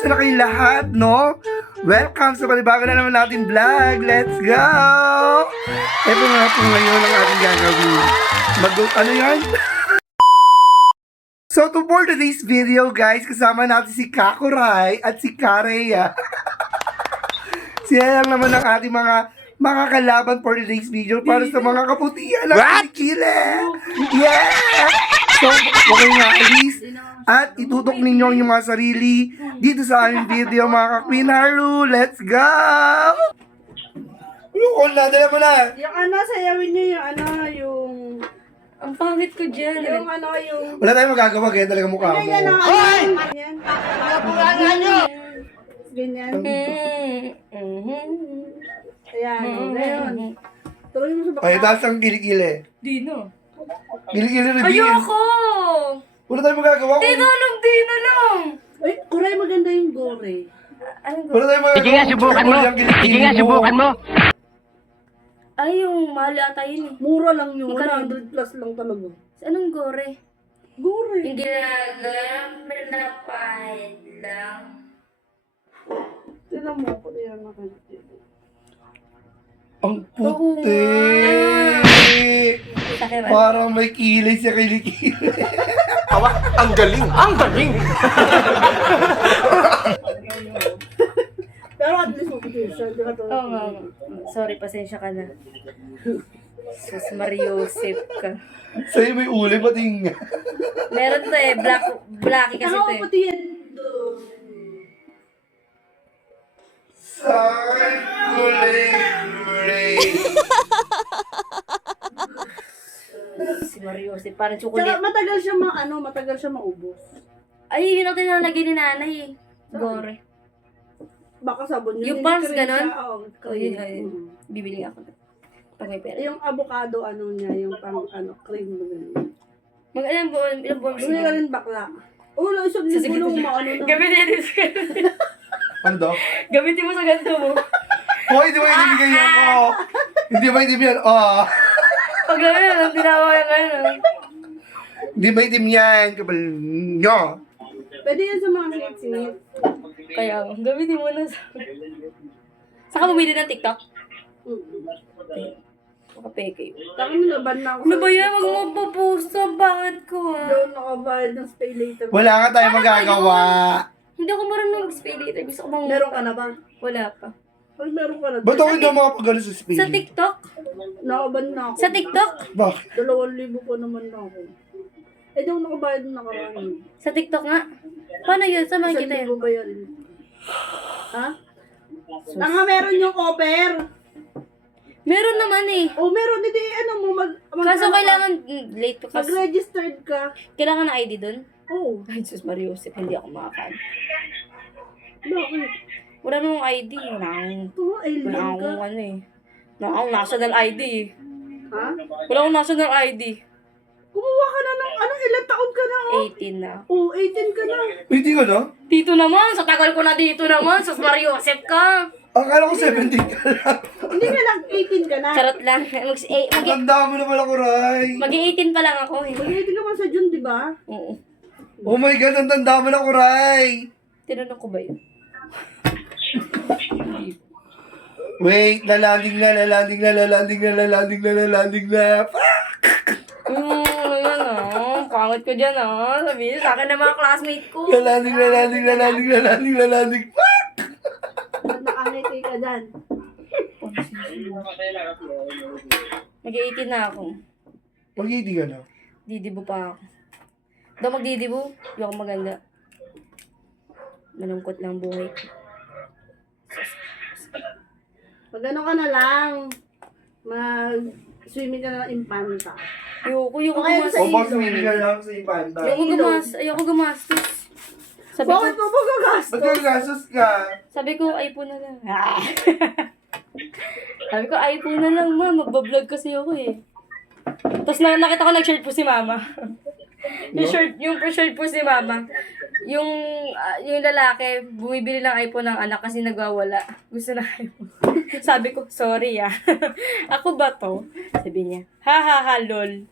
Kamusta na kayong lahat, no? Welcome sa panibago na naman natin vlog. Let's go! Ito nga po ngayon ang ating gagawin. Ano yan? So, for today's video, guys, kasama natin si Kakuray at si Kareya. Sila lang naman ang ating mga makakalaban for today's video para sa mga kaputihan ng kilikili. Yeah! So, huwag kayong maalis at itutok ninyo yung mga sarili dito sa aming video, mga ka-Queen Haru. Let's go! Ano na? Dala mo na! Yung sayawin niyo yung Ang pangit ko dyan. yung Wala tayong magagawa, kaya talaga mukha mo. Ganyan ang ganyan. Ganyan. Ayan, ngayon. Tuloy mo sa bakla. Ay, taas ang kilikili. Dino. Kilikili reveal. Ayoko! Wala tayong magagawa. Dino lang. Ay, kuray maganda yung gore. Anong Wala tayong magagawa. Sige nga, subukan mo. Sige nga, subukan mo. Ay, yung mahal ata yun eh. Mura lang yun. Magkano? 100 plus lang talaga. Anong gore? Gore. Yung ginagawa na pahit lang. Tinan mo ako na yan nakakita. Ang puti. Sakit ba? Parang may kilay sa kilikili. Ang galing! Ang galing! Pero at least mag-t-shirt. Di ba ito? Oo nga. Sorry, pasensya ka na. Sus, Mariosep ka. Sa'yo may uli, pating nga. Meron to eh. Blacky kasi to Ako eh. pati yan. Sa akin, uli. Si Mariosep. Parang Tsaka chocolate. matagal siya maubos. Ay, yun ang tinalagay ni nanay eh. Gore. Baka sabon yun. Yung pulse, Hindi ganon? siya, oo. Oh, yun. Bibili ako. Pag may pera. Yung avocado, niya, yung cream mo ganun. Ilang buwan Bumili ka siguro. rin bakla. Oo, isang libo lang maano na. Gamitin mo sa Ano daw? Gamitin mo sa ganito mo. Hoy, hindi mo ibibigay yan ko. Hindi ba itim yan? Oh. Pag naman yun, ang tinawa yan ngayon. Hindi ba itim yan? Kapal nyo. Pwede yan sa mga singit-singit. Kaya, gamitin mo na sa... Saka bumili ng TikTok? Makapeke yun. Taka mo naban na ako. Ano ba yan? Huwag mo pupusa. Bakit ko ah? Doon nakabayad ng stay later. Wala nga tayong magagawa. Hindi ako marunong mag-spay later. Gusto ko bang... Meron ka na ba? Wala pa. Ay, meron ka na. Ba't ako hindi makapagano sa Sa spelling? TikTok? Nakaban na ako. Sa TikTok? Bakit? 2,000 pa naman na ako. Eh, daw nakabayad ng nakaraan. Sa TikTok nga? Paano yun? Saan makikita yun? 1,000 bayarin. Ha? Tanga, meron yung offer. Meron naman eh. O, meron. Hindi, Kaso kailangan... late ko kasi. Mag-registered ka. Kailangan ng ID dun? Oo. Ay, Jesus Mariosep, hindi ako makakaano. Bakit? Wala namang ID. Wala Oo, alien ka. akong ano eh. Wala akong national ID eh. Ha? Wala akong national ID. Kumuha ka na ng, ilang taon ka na, oh? 18 na. Oo, 18 ka na. Hindi ka na? Dito naman, sa tagal ko na dito naman. Sus Mariosep ka. Akala ko 17 ka lang. Hindi ka lang, 18 ka na. Charot lang. Tanda mo na pala ko, Ray. Mag-18 pa lang ako eh. Mag-18 ka pa sa June, di ba? Oo. Oh my God, ang tanda mo na ko, Ray. Tinanong ko ba yun? Wait, lalanding na. Ano yan ah. Pangit ko dyan ah. Sabihin sa akin ng mga classmate ko. Lalanding. Ba't nakangiti ka dyan? Mag-18 na ako. Mag-iiti ka na. Didibo pa ako. Daw magdidibo. Hindi ako maganda. Malungkot lang buhay ko. Pag ano ka na lang, mag-swimming ka na ng impanta. Ayoko Okay, gumastos. sa O, boss, hindi ka lang sa Infanta. Ayoko gumastos. Sabi ko, Bakit mo ba gagastos? Ba't ka gasos ka? sabi ko, iPhone na lang. Sabi ko, iPhone na lang, ma. Magbablog kasi ako eh. Tapos nakita ko nag-shirt po si mama. yung shirt po si mama. Yung lalaki, bumibili ng iPhone ng anak kasi nagwawala. Gusto na iPhone. Sabi ko, sorry ah. Ako ba to? Sabi niya, ha lol.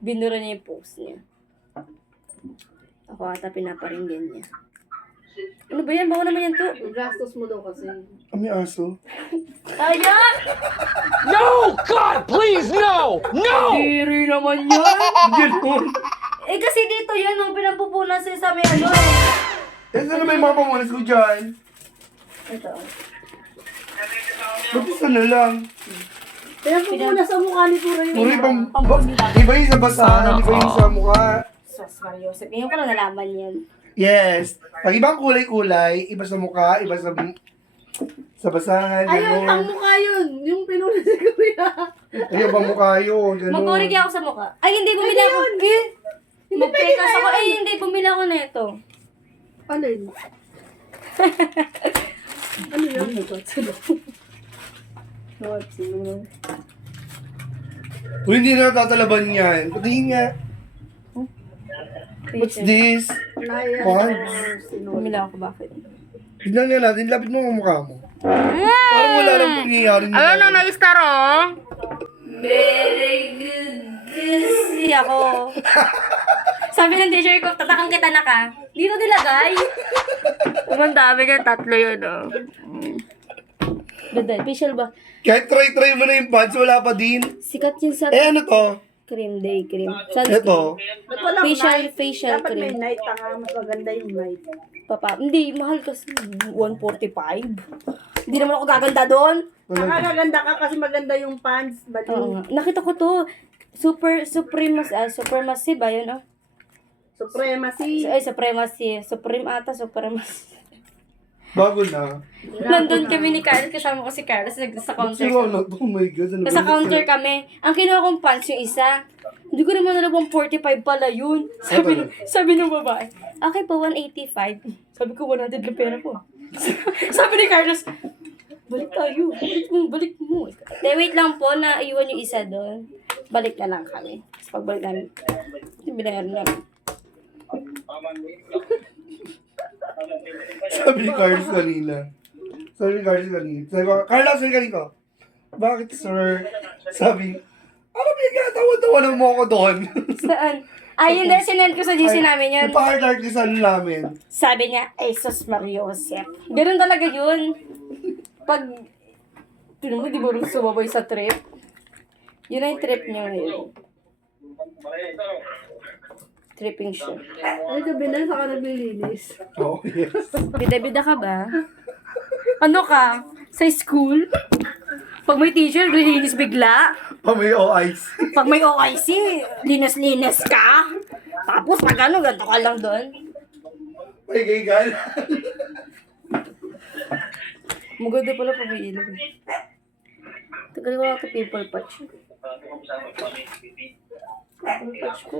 Binura niya yung post niya. Ako ata pinaparinggan niya. Ano ba yan? Bako naman yan to. Gastos mo daw kasi. May aso. Ayan! No! God, please, no! No! Diri naman yan. Ganun. Eh kasi dito yan, ang pinampupunan sa may ano eh. Eh, sana may mapamunas ko dyan? Ito. Ba't isa na lang? Kaya po muna sa mukha ni Puro yun. Puro ibang... Pambumila. Iba yung sa basahan, iba yung sa mukha. Sos Mario. Ngayon ko lang nalaman yan. Yes. Pag ibang kulay-kulay, iba sa mukha, iba sa basahan, Ayun, ang gano'n. mukha yun. Yung pinuna si Kuya. Ay, ibang mukha yun, gano'n. Magkorigi ako sa mukha. Ay, hindi bumila ako. Eh? Magpekas ako. Ay, hindi bumila ako na ito. Ano yun? Ano yun? Uy, hindi na tatalaban yan. Patingin nga. What's this? Naya. Pants. Bumila ako, bakit? Tignan nga natin, lapit mo ang mukha mo. Parang wala lang pangyayari. Ayun na, na-star oh. Very good kasi ako. Sabi ng teacher ko, tatakang kita na ka. Dito nilagay. Ang dami niya, tatlo yun oh. Ganda, facial ba? Kahit try mo na yung pants, wala pa din. Sikat yun sa Eh, ano to? cream day cream. Sunscreen. Ito. Ba't walang Facial- night? facial Dapat may cream. night. Tanga, mas maganda yung night. Papa, hindi, mahal kasi. 145. Hindi naman ako gaganda doon. Nakakaganda ka kasi maganda yung pants. Oo Baliw. nga. Nakita ko to. Supremacy ba yun oh? Supremacy. Ay, Supremacy. Supreme ata, Supremacy. Bago na. Nandun kami ni Carlos, kasama ko si Carlos, sa counter. Sino na to? Oh my God. Ano Nasa ba counter ito? kami. Ang kinuha kong pants yung isa. Hindi ko naman alam 145 pala yun. Sabi ng babae, okay po, 185. Sabi ko, 100 lang pera ko. Sabi ni Carlos, balik tayo. Balik mo. Wait lang po, na iwan yung isa doon. Balik na lang kami. Tapos pagbalik namin, binayaran namin. Sabi ni Carlos kanina. Sabi ko, Carlos, sabi kanina. Bakit, sir? Sabi, ano pinagkatawa-tawanan mo ako doon? Saan? Ay, yun na, sinend ko sa GC namin yun. Nagpa-hard ka sa ano namin. Sabi niya, ay, sus Mario Josep. Ganun talaga yun. Pag, tinan mo, di ba rin sumabay sa trip? Yun ang trip niya ngayon. Tripping siya. Ay, gabi na sa ka naglilinis. Oh, yes. Bida-bida ka ba? Ano ka? Sa school? Pag may teacher, linis bigla. May OIs. Pag may OIC, linis-linis ka. Tapos pag ano, ganito ka lang doon. May gaygal. Maganda pala pag may ilog. Tagal ko ako people patch. People patch ko.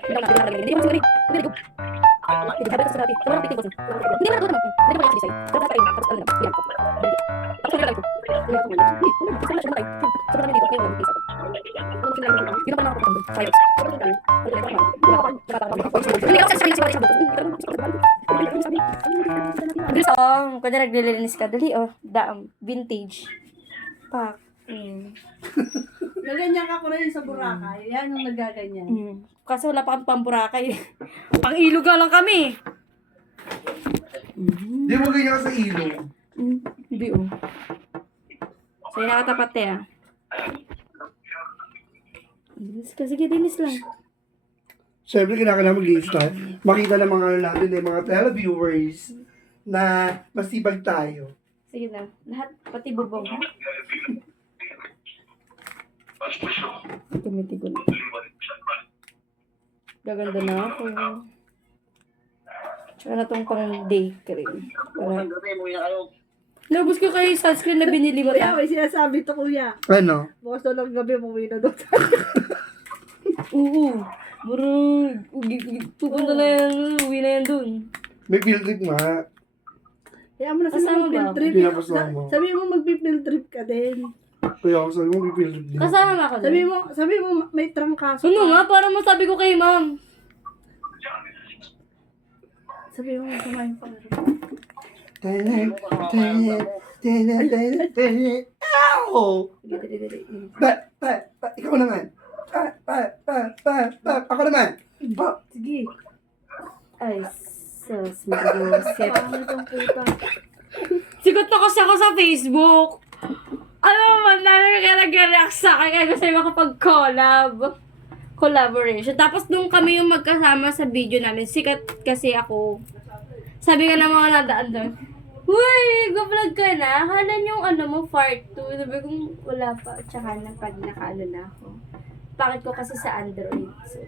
Hindi mo siguro. Hindi ko. Hindi ko sa sabi. Tama pitik ko. Hindi mo naman. Hindi mo kasi. Dapat pa rin. Tapos ano lang. Yan. Tapos wala ko. Wala ko. Sa lahat ng tayo. Sa mga dito kayo. Yun pa lang ako. Five. Bilis oh, kanya naglilinis ka. Dali oh, vintage. Pak. Naganyan ka ko rin sa Boracay. Yan yung nagaganyan. Kasi wala pa kang pamburakay. Pang ilog nga lang kami. Di mo ganyan ka sa ilong. Hindi oh. Sa'yo nakatapat eh ah. Sige, dinis lang. Siyempre, kinakailangan mag-i-start. Makita ng mga natin, ng mga televiewers na masibag tayo. Sige na. Lahat, pati bubong. Tumitigon. Gaganda na ako. Tsaka na tong pang day cream. Naubos ko kayo yung sunscreen na binili mo. Kuya, may sinasabi to kuya. Ano? Bukas daw ng gabi, umuwi na daw. Oo. Bro, pupunta na yan. Uwi na yan dun. May field trip nga. Kaya mo na Kasama sabi ba mag-field trip. Pinapasama mo. Sabi mo mag-field trip ka din. Kaya ako sabi mo, may field trip din. Kasama nga ako dun. Sabi mo may trangkaso. Ano nga, para masabi ko kay ma'am. Sabi mo kumain pa. Ow! Ikaw naman. Ako naman. Sige. Ay, Joseph. Sikat na kasi ako sa Facebook. Ano man, dami ka nag-react sa akin kaya gusto yung collaboration. Tapos nung kami yung magkasama sa video namin, sikat kasi ako. Sabi nga ng mga nadaan doon, "Uy, go-vlog ka na? Hala yung ano mo, part 2. Sabi ko, wala pa. Tsaka na pag nakaano na ako. Bakit ko kasi sa Android. So.